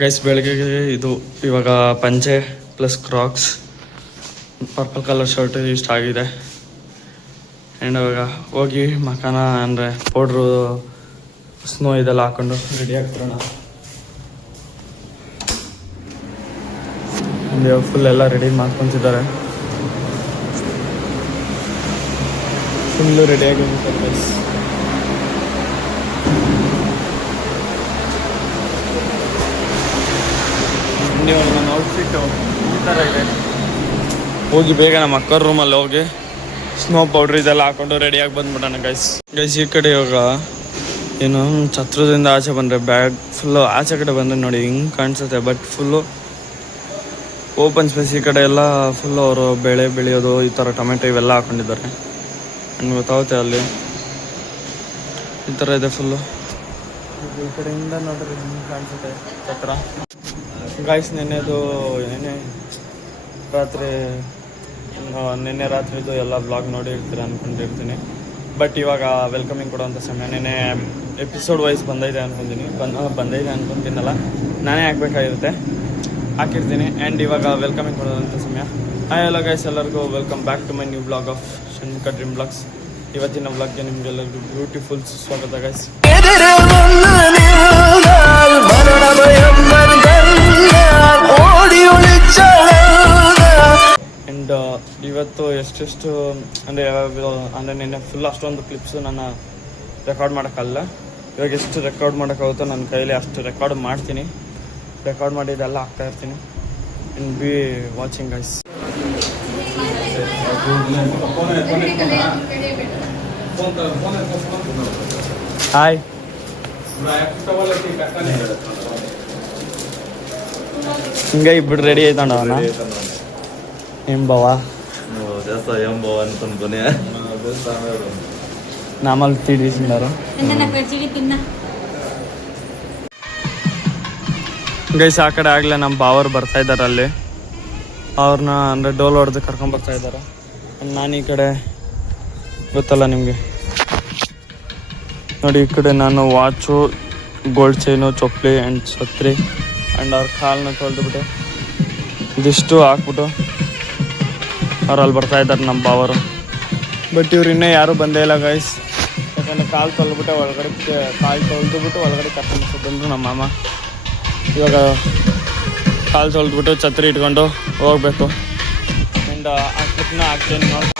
Guys ಬೆಳಗ್ಗೆಗೆ ಇದು ಇವಾಗ ಪಂಚೆ ಪ್ಲಸ್ ಕ್ರಾಕ್ಸ್ ಪರ್ಪಲ್ ಕಲರ್ ಶರ್ಟ್ ಇಷ್ಟ ಆಗಿದೆ. ಆ್ಯಂಡ್ ಇವಾಗ ಹೋಗಿ ಮಖಾನ ಅಂದರೆ ಪೌಡ್ರು ಸ್ನೋ ಇದೆಲ್ಲ ಹಾಕ್ಕೊಂಡು ರೆಡಿ ಆಗ್ತಿರೋಣ. ಫುಲ್ ಎಲ್ಲ ರೆಡಿ ಮಾಡ್ಕೊತಿದ್ದಾರೆ. ಫುಲ್ಲು ರೆಡಿಯಾಗಿ ಹೋಗ್ತಾರೆ ಗೈಸ್. ನೀವು ನನ್ನ ಔಟ್ಫಿಟ್ಟು ಈ ಥರ ಇದೆ. ಹೋಗಿ ಬೇಗ ನಮ್ಮ ಅಕ್ಕರ ರೂಮಲ್ಲಿ ಹೋಗಿ ಸ್ನೋ ಪೌಡ್ರ್ ಇದೆಲ್ಲ ಹಾಕೊಂಡು ರೆಡಿಯಾಗಿ ಬಂದ್ಬಿಡೋಣ ಗೈಸ್. ಈ ಕಡೆ ಇವಾಗ ಏನು ಛತ್ರದಿಂದ ಆಚೆ ಬಂದರೆ ಬ್ಯಾಗ್ ಫುಲ್ಲು ಆಚೆ ಕಡೆ ಬಂದರೆ ನೋಡಿ ಹಿಂಗೆ ಕಾಣಿಸುತ್ತೆ. But full open space. ಈ ಕಡೆ ಎಲ್ಲ ಫುಲ್ಲು ಅವರು ಬೆಳೆ ಬೆಳೆಯೋದು ಈ ಥರ ಟೊಮೆಟೊ ಇವೆಲ್ಲ ಹಾಕೊಂಡಿದ್ದಾರೆ. ನನಗೆ ಗೊತ್ತಾಗುತ್ತೆ ಅಲ್ಲಿ ಈ ಥರ ಇದೆ ಫುಲ್ಲು. ಈ ಕಡೆಯಿಂದ ನೋಡ್ರಿ ಹಿಂಗೆ ಕಾಣಿಸುತ್ತೆ ಛತ್ರ. ಗಾಯ್ಸ್ ನೆನ್ನೆ ರಾತ್ರಿದು ಎಲ್ಲ ಬ್ಲಾಗ್ ನೋಡಿರ್ತೀರ ಅಂದ್ಕೊಂಡಿರ್ತೀನಿ. ಬಟ್ ಇವಾಗ ವೆಲ್ಕಮಿಂಗ್ ಕೊಡುವಂಥ ಸಮಯ. ನೆನ್ನೆ ಎಪಿಸೋಡ್ ವೈಸ್ ಬಂದೈತೆ ಅನ್ಕೊತೀನಲ್ಲ, ನಾನೇ ಹಾಕ್ಬೇಕಾಗಿರುತ್ತೆ, ಹಾಕಿರ್ತೀನಿ. ಆ್ಯಂಡ್ ಇವಾಗ ವೆಲ್ಕಮಿಂಗ್ ಕೊಡುವಂಥ ಸಮಯ. ಹಾಯ್ ಹಲೋ ಗೈಸ್, ಎಲ್ಲರಿಗೂ welcome back to my new blog of Shanmukha dream blogs. ಇವತ್ತಿನ ಬ್ಲಾಗ್ಗೆ ನಿಮಗೆಲ್ಲರಿಗೂ ಬ್ಯೂಟಿಫುಲ್ ಸ್ವಾಗತ ಗೈಸ್. ಆ್ಯಂಡ್ ಇವತ್ತು ಎಷ್ಟೆಷ್ಟು ಅಂದರೆ ನಿನ್ನೆ ಫುಲ್ ಅಷ್ಟೊಂದು ಕ್ಲಿಪ್ಸು ನನ್ನ ರೆಕಾರ್ಡ್ ಮಾಡೋಕ್ಕಲ್ಲ. ಇವಾಗ ಎಷ್ಟು ರೆಕಾರ್ಡ್ ಮಾಡೋಕ್ಕಾಗುತ್ತೋ ನನ್ನ ಕೈಲಿ ಅಷ್ಟು ರೆಕಾರ್ಡ್ ಮಾಡ್ತೀನಿ. ರೆಕಾರ್ಡ್ ಮಾಡಿದ್ದೆಲ್ಲ ಹಾಕ್ತಾಯಿರ್ತೀನಿ. In be watching guys. Hi ಹಿಂಗೆ ಇಬ್ಬರು ರೆಡಿ ಆಯ್ತಾಂಡ ಅವನ ಎಂಬವಾ ನಾಮಲ್ಲಿ ತಿಂಡಾರು ಗೈಸ್. ಆ ಕಡೆ ಆಗಲೇ ನಮ್ಮ ಬಾವರು ಬರ್ತಾ ಇದ್ದಾರೆ. ಅಲ್ಲಿ ಅವ್ರನ್ನ ಅಂದರೆ ಡೋಲ್ ಹೊಡೆದು ಕರ್ಕೊಂಬರ್ತಾ ಇದ್ದಾರೆ. ನಾನು ಈ ಕಡೆ ಗೊತ್ತಲ್ಲ ನಿಮಗೆ ನೋಡಿ, ಈ ಕಡೆ ನಾನು ವಾಚು, ಗೋಲ್ಡ್ ಚೈನು, ಚೊಪ್ಲಿ ಆ್ಯಂಡ್ ಛತ್ರಿ ಆ್ಯಂಡ್ ಅವ್ರ ಕಾಲನ್ನ ತೊಳೆದ್ಬಿಟ್ಟು ಇದಿಷ್ಟು ಹಾಕ್ಬಿಟ್ಟು ಅವ್ರು ಅಲ್ಲಿ ಬರ್ತಾ ಇದ್ದಾರೆ ನಮ್ಮ ಬಾವರು. ಬಟ್ ಇವ್ರು ಇನ್ನೂ ಯಾರೂ ಬಂದೇ ಇಲ್ಲ ಗೈಸ್. ಯಾಕಂದರೆ ಕಾಲು ತೊಳೆದ್ಬಿಟ್ಟು ಒಳಗಡೆ ಕರ್ಕೊಂಡು ಬಂದರು ನಮ್ಮ ಮಾಮ. ಇವಾಗ ಕಾಲು ತೊಳೆದ್ಬಿಟ್ಟು ಛತ್ರಿ ಇಟ್ಕೊಂಡು ಹೋಗ್ಬೇಕು. ಆ್ಯಂಡ್ ಆ ಕ್ಲಿಪ್ನ ಹಾಕ್ತೀನಿ ನೋಡಿ.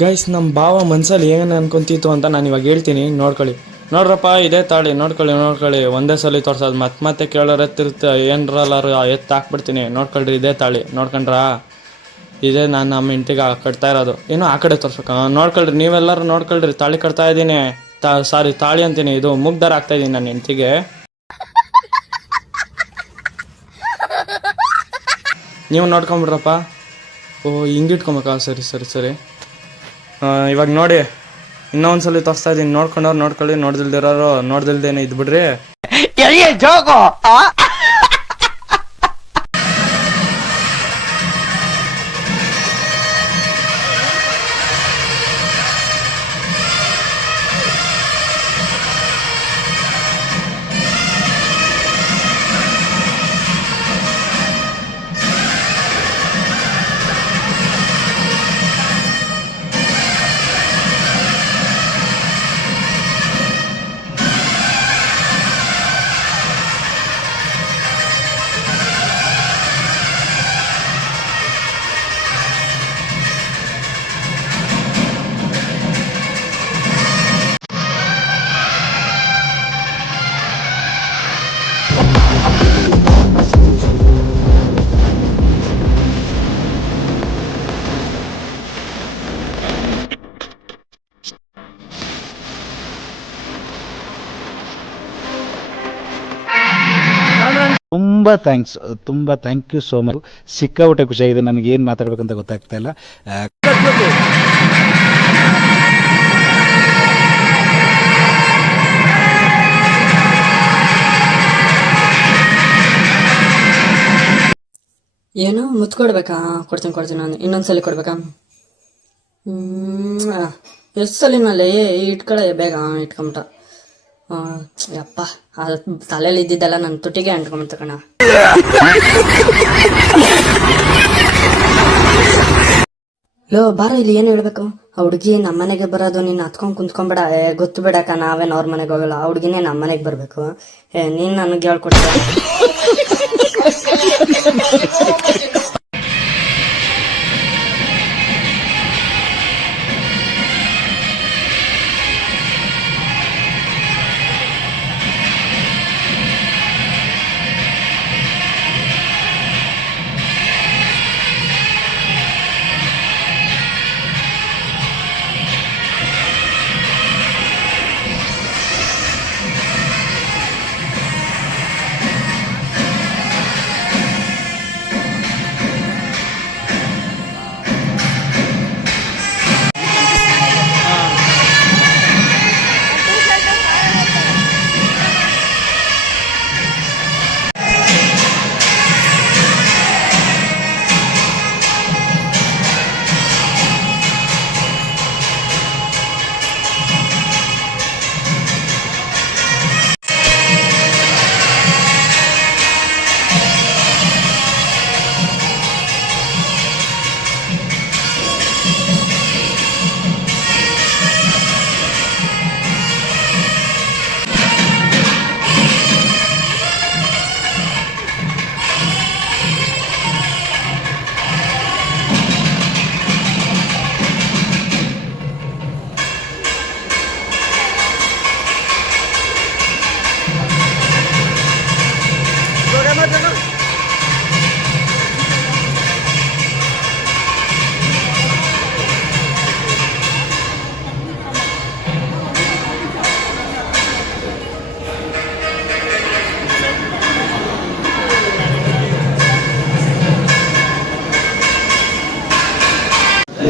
ಗೈಸ್ ನಮ್ಮ ಭಾವ ಮನ್ಸಲ್ಲಿ ಏನು ಅನ್ಕೊಂತಿತ್ತು ಅಂತ ನಾನು ಇವಾಗ ಹೇಳ್ತೀನಿ, ನೋಡ್ಕೊಳ್ಳಿ. ನೋಡ್ರಪ್ಪ ಇದೇ ತಾಳಿ, ನೋಡ್ಕೊಳ್ಳಿ ಒಂದೇ ಸಲ ತೋರ್ಸೋದು, ಮತ್ತೆ ಕೇಳೋರು ಎತ್ತಿರುತ್ತೆ ಏನರಲ್ಲಾರು ಎತ್ತು ಹಾಕ್ಬಿಡ್ತೀನಿ. ನೋಡ್ಕೊಳ್ರಿ ಇದೇ ತಾಳಿ, ನೋಡ್ಕೊಂಡ್ರಾ? ಇದೇ ನಾನು ನಮ್ಮ ಹೆಂಡ್ತಿಗೆ ಕಟ್ತಾ ಇರೋದು. ಏನು ಆ ಕಡೆ ತೋರ್ಸ್ಬೇಕು? ನೋಡ್ಕೊಳ್ರಿ, ನೀವೆಲ್ಲರೂ ನೋಡ್ಕೊಳ್ರಿ, ತಾಳಿ ಕಟ್ತಾ ಇದ್ದೀನಿ. ಸಾರಿ ತಾಳಿ ಅಂತೀನಿ, ಇದು ಮುಗ್ದಾರ ಆಗ್ತಾ ಇದ್ದೀನಿ ನನ್ನ ಹೆಂಡ್ತಿಗೆ. ನೀವು ನೋಡ್ಕೊಂಬಿಡ್ರಪ್ಪ. ಓ ಹಿಂಗಿಟ್ಕೊಬೇಕಾ? ಸರಿ ಸರಿ ಸರಿ. ಇವಾಗ ನೋಡಿ, ಇನ್ನೊಂದ್ಸಲಿ ತೋರಿಸ್ತಾ ಇದ್ದೀನಿ, ನೋಡ್ಕೊಂಡವ್ರು ನೋಡ್ಕೊಳ್ಳಿ, ನೋಡ್ದಿಲ್ದಿರೋರು ನೋಡ್ದಿಲ್ದೇನೆ ಇದ್ಬಿಡ್ರಿ. ತುಂಬ ಥ್ಯಾಂಕ್ ಯು ಸೋ ಮಚ್. ಸಿಕ್ಕಾಬಿಟ್ಟೆ ಖುಷಿಯಾಗಿದೆ. ನನಗೆ ಏನು ಮಾತಾಡ್ಬೇಕಂತ ಗೊತ್ತಾಗ್ತಾ ಇಲ್ಲ. ಏನು ಮುತ್ಕೊಡ್ಬೇಕಾ? ಕೊಡ್ತೀನಿ ನಾನು. ಇನ್ನೊಂದ್ಸಲಿ ಕೊಡ್ಬೇಕಾ? ಎಷ್ಟು ಸಲಿನಲ್ಲಿ ಇಟ್ಕೊಳ್ಳೆ ಬೇಗ. ಇಟ್ಕೊಂಬಿಟ್ಟ. ಯಪ್ಪ, ಅದು ತಲೆಯಲ್ಲಿ ಇದ್ದಿದ್ದೆಲ್ಲ ನನ್ನ ತುಟಿಗೆ ಅಂಟ್ಕೊಂಬಿಡ್ತ ಕಣ. ಲೋ ಬಾರ, ಇಲ್ಲಿ ಏನು ಹೇಳ್ಬೇಕು? ಆ ಹುಡುಗಿ ನಮ್ಮನೆಗೆ ಬರೋದು, ನೀನು ಹತ್ಕೊಂಡ್ ಕುಂತ್ಕೊಂಡ್ಬೇಡ. ಗೊತ್ತು ಬಿಡಕ್ಕ, ನಾವೇನು ಅವ್ರ ಮನೆಗೆ ಹೋಗಲ್ಲ. ಆ ಹುಡುಗಿನೇ ನಮ್ಮ ಮನೆಗೆ ಬರ್ಬೇಕು. ನೀನ್ ನನಗೆ ಹೇಳ್ಕೊಡ್ತೀಯ?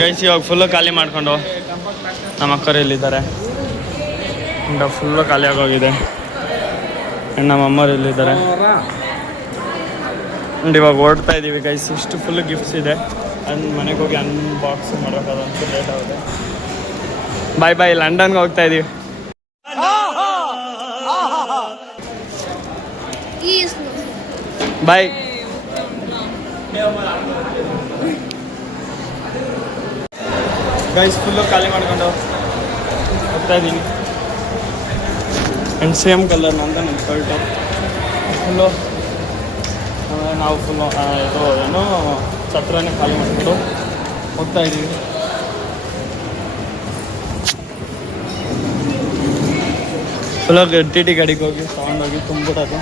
ಗೈಸ್ ಇವಾಗ ಫುಲ್ಲು ಖಾಲಿ ಮಾಡ್ಕೊಂಡು ನಮ್ಮ ಅಕ್ಕರು ಇಲ್ಲಿದ್ದಾರೆ. ಫುಲ್ಲು ಖಾಲಿ ಆಗೋಗಿದೆ. ನಮ್ಮ ಅಮ್ಮರು ಇಲ್ಲಿದ್ದಾರೆ. ಇವಾಗ ಓಡ್ತಾ ಇದ್ದೀವಿ ಗೈಸ್. ಇಷ್ಟು ಫುಲ್ಲು ಗಿಫ್ಟ್ಸ್ ಇದೆ. ಮನೆಗೆ ಹೋಗಿ ಅನ್ಬಾಕ್ಸ್ ಮಾಡೋಕ್ಕಾದ ಅಂತ ಲೇಟ್ ಆಗುತ್ತೆ. ಬಾಯ್ ಬಾಯ್, ಲಂಡನ್ಗೆ ಹೋಗ್ತಾ ಇದ್ದೀವಿ. ಬಾಯ್. ಗೈಸ್ ಫುಲ್ಲು ಖಾಲಿ ಮಾಡ್ಕೊಂಡು ಹೋಗ್ತಾ ಇದ್ದೀನಿ. ಆ್ಯಂಡ್ ಸೇಮ್ ಕಲರ್ ನಂತ ನನ್ನ ಶರ್ಟು ಫುಲ್ಲು. ನಾವು ಫುಲ್ಲು ಇದು ಏನೋ ಛತ್ರನೇ ಖಾಲಿ ಮಾಡಿಬಿಟ್ಟು ಹೋಗ್ತಾ ಇದ್ದೀವಿ. ಫುಲ್ಲಾಗಿ ಟಿ ಟಿ ಗಾಡಿಗೆ ಹೋಗಿ ತೊಗೊಂಡೋಗಿ ತುಂಬಿಬಿಡೋದು.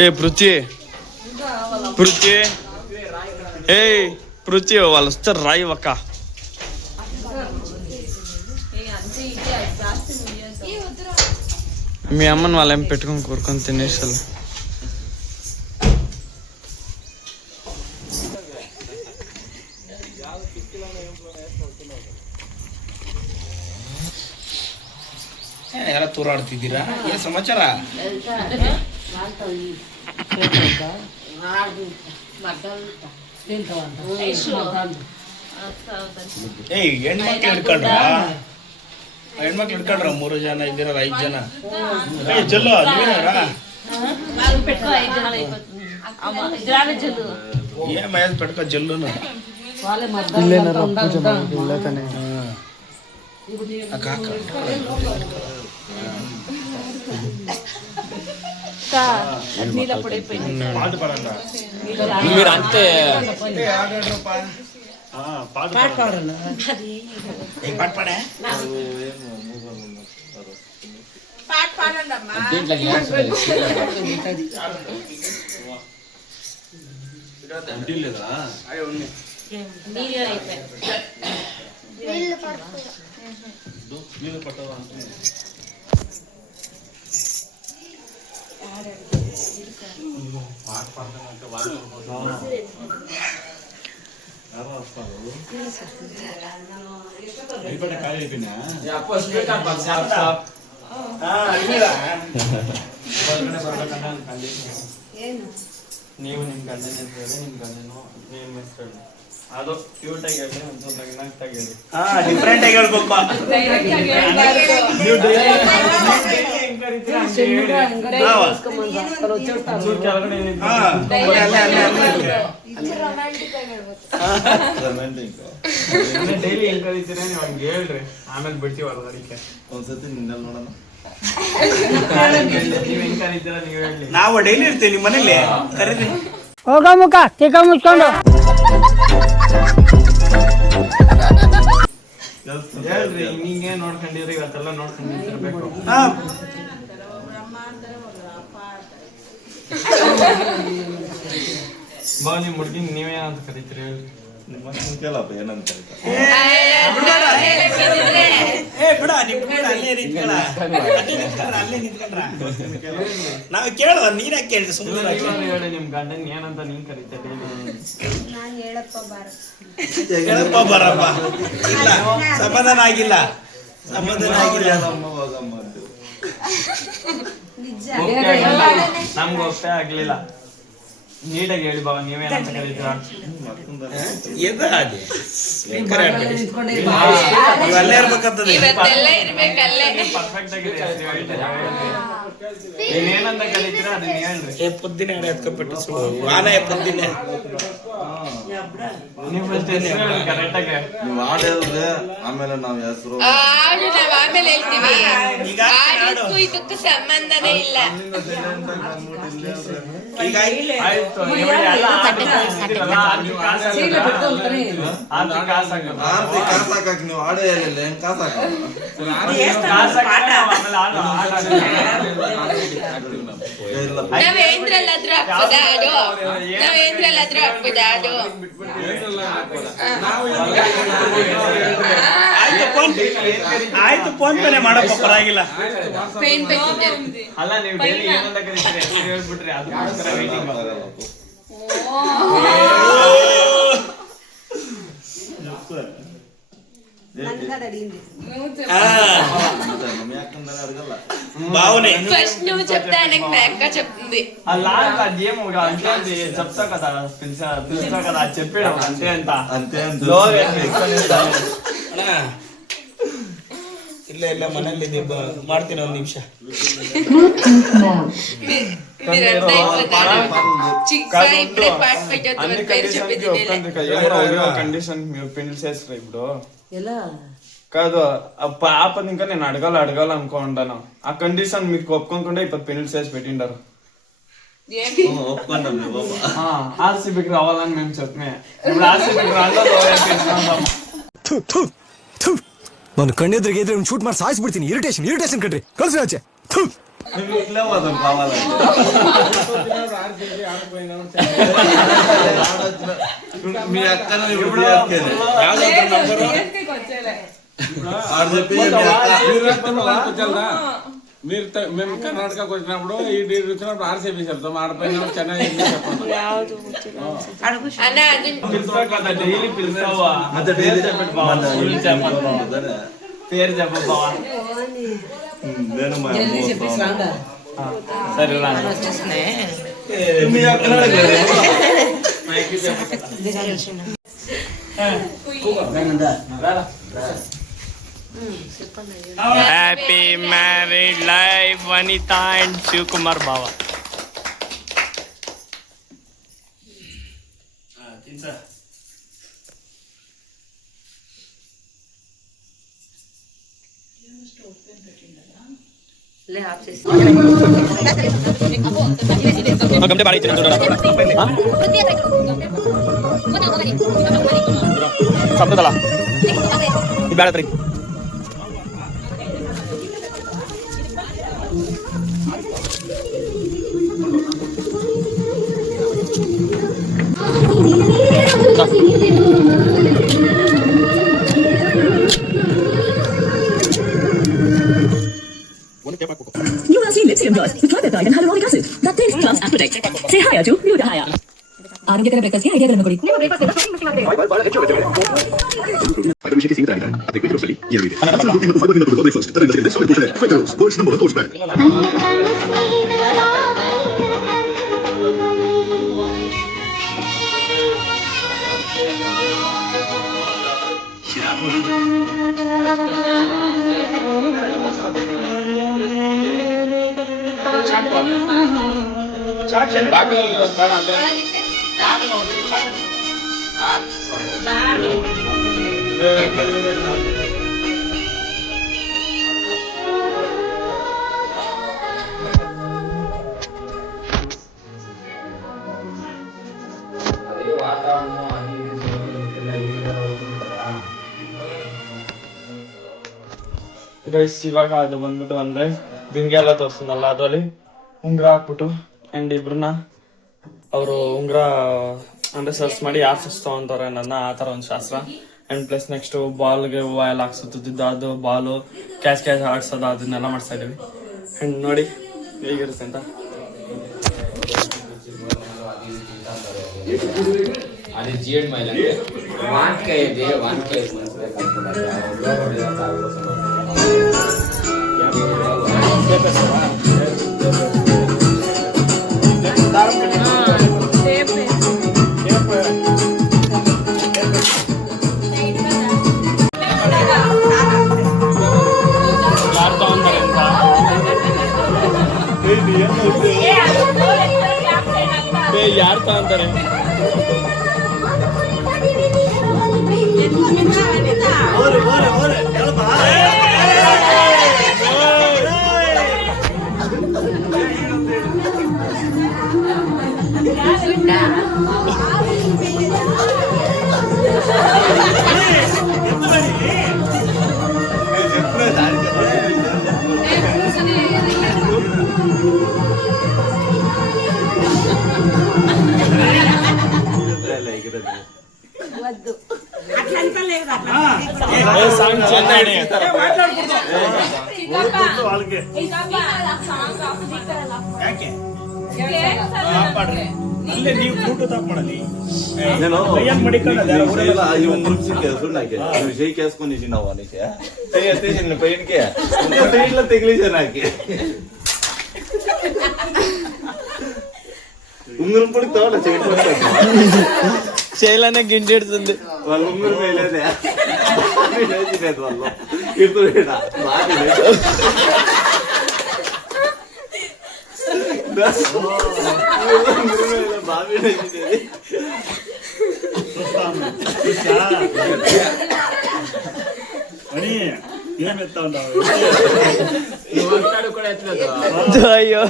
ఏ పృథ్వీ పృథ్వీ ఏ పృథ్వీ వాళ్ళు వస్తారు రాయి ఒక్క. మీ అమ్మని వాళ్ళు ఏం పెట్టుకొని కూరుకొని తినేసారు. ಎಲ್ಲ ತೂರಾಡ್ತಿದ್ದೀರಾ? ಏನ್ ಸಮಾಚಾರ? ಏಯ್ ಹೆಣ್ಮಕ್ಳು ಹಿಡ್ಕೊಂಡ್ರ 3 ಜನ ಇದ್ದೀರ, 5 ಜನ. ಜಲ್ಲು ನೀವೇನಾರ ಏನ್ ಮೈಲ್ ಪೆಟ್ಕೋ ಜಲ್ಲುನು మీరు అంతే పాట పాడన్నా ನೀವು ನಿಮ್ಮ ಗಂಡನ ಹೆಸರು ನಿಮ್ಮ ಗಂಡನು ನಿಮ್ಮ ಹೆಸರು ಅದು ಕ್ಯೂಟ್ ಆಗಿ ಹೇಳಿ, ಒಂದು ನಗ್ನಾಗ್ತಾಗಿ ಹೇಳಿ. ಡಿಫ್ರೆಂಟ್ ಆಗಿ ಹೇಳ್ಬೇಕು. ಡೈಲಿ ಹೆಂಗ್ ಕರೀತೀರ ನೀವು ಹಂಗೆ ಹೇಳ್ರಿ, ಆಮೇಲೆ ಬಿಡ್ತೀವಿ ಹೊರಗಡಿಕೆ. ಒಂದ್ಸತಿ ನಿನ್ನಲ್ಲಿ ನೋಡೋಣ. ನೀವ್ ಹೆಂಗ್ ಕರೀತೀರ ನೀವು ಹೇಳಿ. ನಾವು ಡೈಲಿ ಇರ್ತೀವಿ ನಿಮ್ಮ ಮನೇಲಿ. ಕರೀರಿ ಹೋಗ ಮುಖ ಚಿಕ್ಕ ಮುಚ್ಕೊಂಡು ಹೇಳ್ರಿ. ಹಿಂಗೆ ನೋಡ್ಕೊಂಡಿವ್ರಿ, ಇವತ್ತೆಲ್ಲ ನೋಡ್ಕೊಂಡಿರ್ಬೇಕು. ಬಾ ನಿಮ್ ಹುಡ್ಗಿನ್ ನೀವೇ ಅಂತ ಕರೀತೀರಿ ಹೇಳ್ರಿ. ನಾವ್ ಕೇಳ ನೀನ ಕೇಳಿ ಸುಮ್ಮನೆ ಹೇಳಿ ನಿಮ್ ಗಂಡನ್ ಏನಂತ ನೀನ್ ಕರೀತೀರಿ? ಹೇಳಪ್ಪ ಬರಪ್ಪ. ಇಲ್ಲ ಸಮಾಧಾನ ಆಗಿಲ್ಲ, ಸಮಾಧಾನ ಆಗಿಲ್ಲ. ನಮ್ಗೆ ಒಪ್ಪೆ ಆಗ್ಲಿಲ್ಲ. ನೀಟಾಗಿ ಹೇಳಿ ಬಾವ, ನೀವೇನಂತ ಕರೀತೀರಾ? ಅಲ್ಲೇ ಇರ್ಬೇಕಂತದೆ. ಪರ್ಫೆಕ್ಟ್ ಆಗಿದೆ. ನೀವೇನಂತ ಕರೀತೀರಾ ಅದನ್ನ ಹೇಳ್ರಿ. ಪುದ್ದಿನ ಹಣೆ ಎತ್ಕೊಬಿಟ್ಟು ವಾನ ಪುದ್ದಿನ ನೀವು ಕರೆಕ್ಟ್ ಆಗಿ ಆಮೇಲೆ ನಾವ್ ಹೆಸರು ಆಮೇಲೆ ಹೇಳ್ತೀವಿ. ಆಡಿಗೂ ಇದಕ್ಕೂ ಸಂಬಂಧನೇ ಇಲ್ಲ. ಈಗ ಆಯ್ತು. ಆರ್ತಿ ಕಾಸ್ ಹಾಕಕ್ ನೀವು ಆಡೇ ಹೇಳಿಲ್ಲ, ಹೆಂಗ್ ಕಾಸ್ ಹಾಕ ನಾವೇಂದ್ರಲ್ಲಾದ್ರೂ ಹಾಕ್ಬೋದಾ ಅದು? ನಾವೇಂದ್ರಲ್ಲಾದ್ರೂ ಹಾಕ್ಬೋದಾ ಅದು? ಆಯ್ತು ಫೋನ್ ಪೇನೆ ಮಾಡಪ್ಪ, ಪರವಾಗಿಲ್ಲ. ಪೇನ್ ಬೇಕಿದೆ. ಅಲ್ಲ ನೀವು ಡೈಲಿ ಏನಂತ ಕರೀತೀರಿ ಅಂತ ಹೇಳ್ಬಿಟ್ರಿ, ಅದಕ್ಕೋಸ್ಕರ waiting. భావనే ఫస్ట్ నువ్వు చెప్తానికి మా అక్క చెప్తుంది. అలా అదేం అంతే అది చెప్తా కదా, పిలుస్తా కదా, అది చెప్పాడు అంతే అంత అంతే ಅಂತ ಇಲ್ಲ ಇಲ್ಲ ಮನೇಲಿ ಮಾಡ್ತೀನಿ ಒಂದು ನಿಮಿಷ. మీరంతా అయిపోతారు. చిక్క ఇప్పుడే పాట పెట్టొద్దు పేరు చెప్పింది. కండిషన్ మీరు పెళ్లి చేస్తారు ఇప్పుడు కాదు పాపది, ఇంకా నేను అడగాలనుకుంటాను. ఆ కండిషన్ మీకు ఒప్పుకోకుండా ఇప్పుడు పెళ్లి చేసి పెట్టిండారు. ఆర్సీబీకి రావాలని మేము చెప్పమే, ఇప్పుడు ఆర్సీబీకి రావాలి. ನಾನು ಕಣ್ಣೆದ್ರಿಗೆ ಇದ್ರೆ ಒಂದು ಶೂಟ್ ಮಾಡಿ ಸಾಯಿಸ್ಬಿಡ್ತೀನಿ. ಇರಿಟೇಷನ್ ಕಣ್ರಿ, ಕಳ್ಸಿ ಆಚೆ. ఇట్లా పోదాం కావాలి. మీ అక్కను ఇప్పుడు మేము కర్ణాటకకు వచ్చినప్పుడు ఈ వచ్చినప్పుడు ఆర్సీబీ చెప్తాం, ఆడపైన చెన్నై పిలుస్తా కదా, డైలీ పిలుస్తావా? పేరు చెప్ప బావా. సరే మీ అక్కను happy married life Vanitha and Shivakumar బావ. ಬೇಡ You have seen Lipstick Gloss with Glycine and hyaluronic acid that tastes, plumps and protects. Say hi to Gluta-Hya. ಆರೋಗ್ಯಕರ ಬ್ರೇಕ್ಫಾಸ್ಟ್ಗೆ ಐಡಿಯಾಗಳನ್ನು ಕೊಡಿ. ಗೈಸ್ ಇವಾಗ ಅದು ಬಂದ್ಬಿಟ್ಟು ಅಂದ್ರೆ ಬಿಂಗೆ ಎಲ್ಲ ತೋರಿಸ್ತದಲ್ಲ, ಅದರಲ್ಲಿ ಉಂಗುರ ಹಾಕ್ಬಿಟ್ಟು ಅಂಡ್ ಇಬ್ರನ್ನ ಅವರು ಉಂಗುರ ಅಂದ್ರೆ ಸರ್ಚ್ ಮಾಡಿ ಯಾರು ಫಸ್ಟ್ ತಗೊಂತಾರೆ ನನ್ನ ಆ ಥರ ಒಂದು ಶಾಸ್ತ್ರ. ಅಂಡ್ ಪ್ಲಸ್ ನೆಕ್ಸ್ಟ್ ಬಾಲ್ಗೆ ಹೂವು ಎಲ್ಲ ಹಾಕ್ಸುತ್ತಿದ್ದು, ಅದು ಬಾಲು ಕ್ಯಾಚ್ ಆಡ್ಸೋದು, ಅದನ್ನೆಲ್ಲ ಮಾಡ್ತಾ ಇದೀವಿ. ಅಂಡ್ ನೋಡಿ ಹೇಗಿರುತ್ತೆ ಅಂತ. అది జియడ్ మైల్ అంటే వాంకాయ ಇದೆ వాంకాయ ಯಾರು ತಗೊಂತಾರೆ? సాంగ్ చెందండి నేను ఈ ఉంగరం సిక్కేసు నాకే నువ్వు చేయి కేసుకొని చిన్నావు అనేసి చేసిన పైనకే సైడ్లో తెగిలేసా నాకే ఉంగరం పడుతావా చేయలనే గింజెడుతుంది వాళ్ళు ఉంగరం వేయలేదే వాళ్ళు ఇడుతుడా బాబీ అయ్యో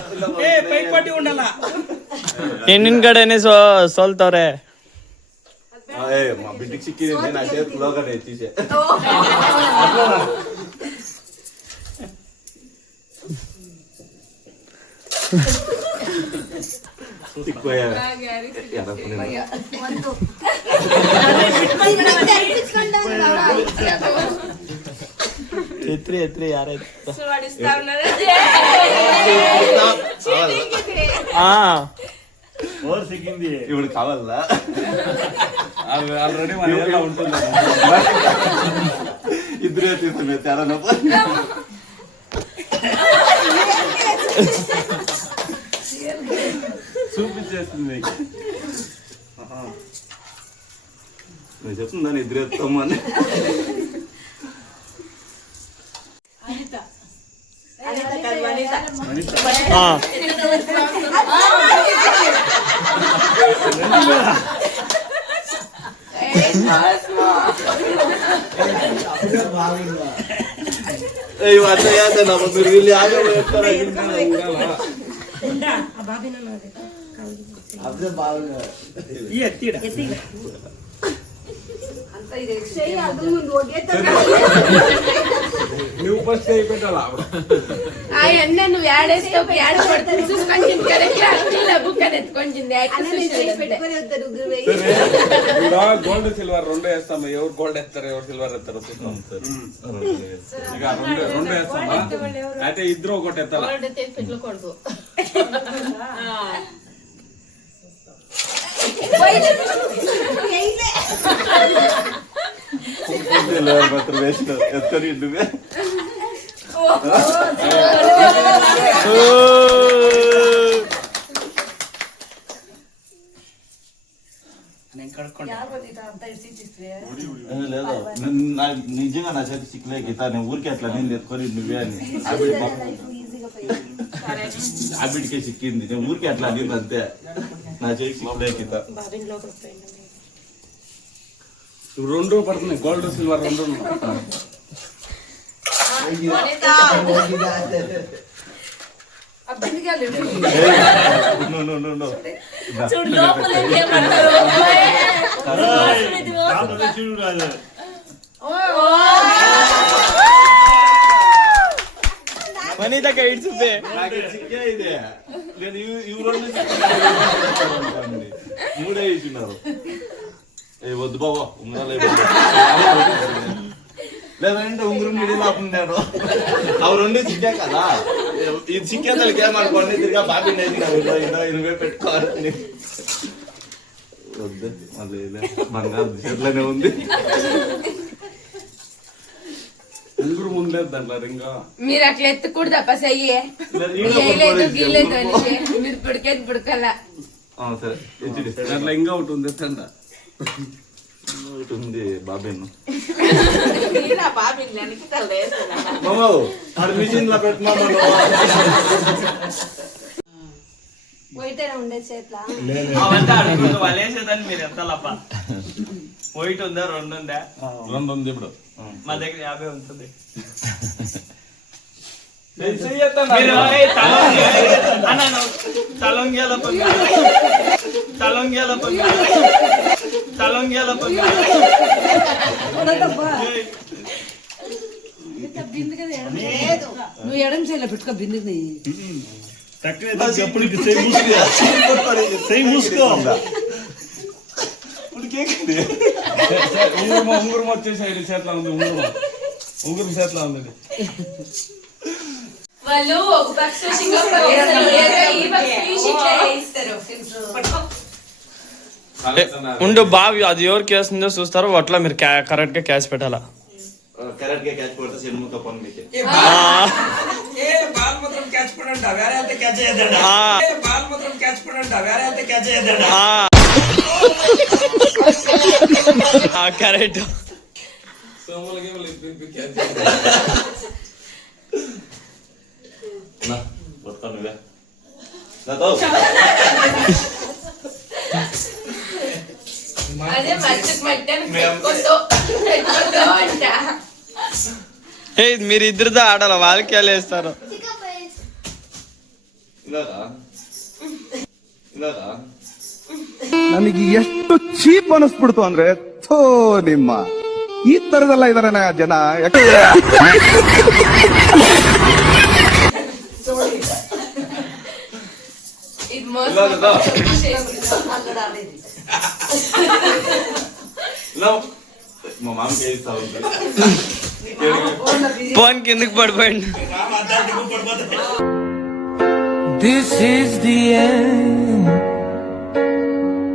ಹೆಣ್ಣಿನ ಕಡೆನೆ ಸೋಲ್ತವ್ರೆ మా బిడ్డకి సిక్కింది నా చేతిలో తీసే ಎತ್ರಿ ಯಾರಾಯ್ತು ఇప్పుడు కావాలా ఆల్రెడీ మన ఏరియాలో ఉంటుంది. ఇద్దరే తీసుకునే తేడా చూపించేస్తుంది. నేను చెప్తుందని ఇద్దరు ఎత్తామని మీరు వీళ్ళు నువ్వు ఫస్ట్ అయిపోయిందా ఆ ఎన్న నువ్వు యాడేస్తావు యాడ పడుతుంది చూసుకొని కరెక్ట్ బుక్ అని ఎత్తుకొంచింది గోల్డ్ సిల్వర్ రెండు వేస్తాము. ఎవరు గోల్డ్ వేస్తారు ఎవరు సిల్వర్ వేస్తారో చూద్దాం. ఇక రెండు వేస్తామా అయితే ఇద్దరు ఒకటి ఎత్తాలా? కొడుకు వేసిన ఎత్తని నువ్వే లేదు నిజంగా నా చేతి సిక్కులే గీత నేను ఊరికే అట్లా నేను ఎత్తుకొని నువ్వే అని ఆ బిడ్డకే సిక్కింది నేను ఊరికే అట్లా అనేది అంతే నా చేతి సిక్కులే గీత రెండు పడుతున్నాయి గోల్డ్ సిల్వర్ రెండు. ಮನಿದ ಕೈ ಇಡ್ಸುತ್ತೆ సిక్కే ఇదే నేను ఇవి రెండు మూడే ఇచ్చినారు. వద్దు బాబా ఉంగరాలు లేదంటే ఉంగరం మిడిలో ఉన్నాడు అవి రెండు సిక్కే కదా ఇది సిక్కే తలకి ఏమనుకోండి తిరిగా బాబీ ఇరవై పెట్టుకోవాలి వద్దు మళ్ళీ బంగారు చేతిలోనే ఉంది. ఉంగురు ముందు దాంట్లో రింగా మీరు అట్లా ఎత్తుకూడదు అప్ప సయ్యే గీలేదు గీలేదు అని మీరు పుడికేది పుడకల్లా. సరే దాంట్లో ఇంకా ఒకటి ఉంది తండ ఉంది బాబేను బాబిల్లానికి తల్లేస్తున్నా మిషన్ లో పెట్టినా వలేసేదని మీరు ఎత్తాలప్ప. వైట్ ఉందా రెండు ఉందా? రెండు ఉంది ఇప్పుడు మా దగ్గర 50 ఉంటుంది. నువ్వు ఎడం చేయాలి పెట్టుకో బిందుని కేక్ ఉంగురం వచ్చేసాయి చేతిలో ఉంది. ఉంగురం చేతిలో ఉంది. వాళ్ళు ఒక బాక్స్ ఇంకొక ఈ బాక్స్ ఇట్లా వేస్తారు. ఉండు బావి అది ఎవరికి వేస్తుందో చూస్తారో అట్లా మీరు కరెక్ట్ గా క్యాచ్ పెట్టాలా. కరెక్ట్ గా క్యాచ్ కొడితే సినిమా పని మీకే. బాల్ మాత్రం క్యాచ్ పడండి, వేరే అయితే క్యాచ్ చేయదండి. బాల్ మాత్రం క్యాచ్ పడండి, వేరే అయితే క్యాచ్ చేయదండి. కరెక్ట్. అదే మట్టని పెట్టుకోతో అంట. ఏ మీరు ఇద్దరితో ఆడాలి, వాళ్ళకి వేస్తారు. ನನಗೆ ಎಷ್ಟು ಚೀಪ್ ಅನಿಸ್ಬಿಡ್ತು ಅಂದ್ರೆ ಥೋ ನಿಮ್ಮ ಈ ತರದೆಲ್ಲ ಇದಾರೆ ಜನ. ఇది మోసం. మా మామ చేస్తా ఉంది. ఫోన్ కిందకి పడిపోయింది. పడిపోతుంది. This is the end.